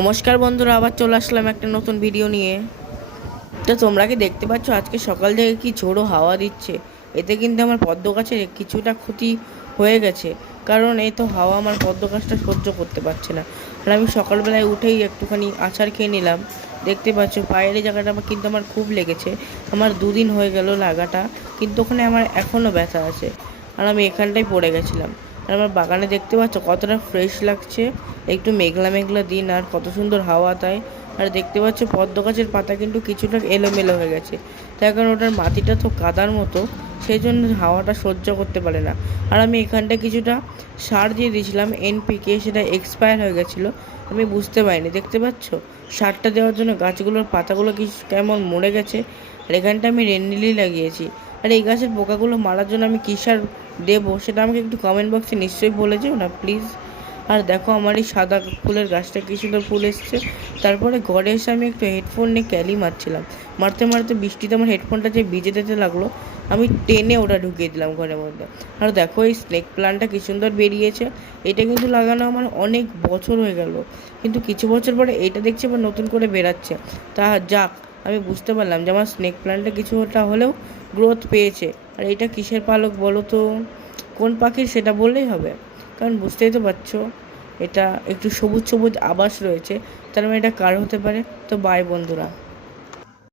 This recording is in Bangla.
নমস্কার বন্ধুরা, আবার চলে আসলাম একটা নতুন ভিডিও নিয়ে। তো তোমরা কি দেখতে পাচ্ছ আজকে সকাল থেকে কি ঝোড়ো হাওয়া দিচ্ছে। এতে কিন্তু আমার পদ্ম গাছের কিছুটা ক্ষতি হয়ে গেছে, কারণ এই তো হাওয়া আমার পদ্ম গাছটা সহ্য করতে পারছে না। আর আমি সকালবেলায় উঠেই একটুখানি আচার খেয়ে নিলাম। দেখতে পাচ্ছ পায়ের এই জায়গাটা কিন্তু আমার খুব লেগেছে। আমার 2 দিন হয়ে গেল লাগাটা, কিন্তু ওখানে আমার এখনও ব্যথা আছে। আর আমি এখানটায় পড়ে গেছিলাম। আর আমার বাগানে দেখতে পাচ্ছ কতটা ফ্রেশ লাগছে। একটু মেঘলা মেঘলা দিন আর কত সুন্দর হাওয়া, তাই। আর দেখতে পাচ্ছ পদ্ম গাছের পাতা কিন্তু কিছুটা এলোমেলো হয়ে গেছে, তার কারণ ওটার মাটিটা তো কাদার মতো, সেই জন্য হাওয়াটা সহ্য করতে পারে না। আর আমি এখানটা কিছুটা সার দিয়ে দিয়েছিলাম এনপিকে, সেটা এক্সপায়ার হয়ে গেছিলো, আমি বুঝতে পারিনি। দেখতে পাচ্ছ সারটা দেওয়ার জন্য গাছগুলোর পাতাগুলো কি কেমন মরে গেছে। আর এখানটা আমি রেন্ডিলি লাগিয়েছি। আর এই গাছের পোকাগুলো মারার জন্য আমি কী সার দেবো সেটা আমাকে একটু কমেন্ট বক্সে নিশ্চয়ই বলে যেও না প্লিজ। আর দেখো আমার এই সাদা ফুলের গাছটা কী সুন্দর ফুল এসছে। তারপরে ঘরে এসে আমি একটু হেডফোন নিয়ে ক্যালি মারছিলাম। মারতে মারতে বৃষ্টিতে আমার হেডফোনটা যে ভিজে যেতে লাগলো, আমি টেনে ওটা ঢুকিয়ে দিলাম ঘরের মধ্যে। আর দেখো এই স্নেক প্লান্টটা কী সুন্দর বেরিয়েছে। এটা কিন্তু লাগানো আমার অনেক বছর হয়ে গেল, কিন্তু কিছু বছর পরে এটা দেখছি আবার নতুন করে বেরাচ্ছে। তা যাক, আমি বুঝতে পারলাম যে আমার স্নেক প্লান্টটা কিছুটা হলেও গ্রোথ পেয়েছে। আর এটা কিসের পালক বলো তো, কোন পাখির সেটা বললেই হবে, কারণ বুঝতেই তো পারছো এটা একটু সবুজ সবুজ আবাস রয়েছে, তার মানে এটা কার হতে পারে। তো বাই বন্ধুরা।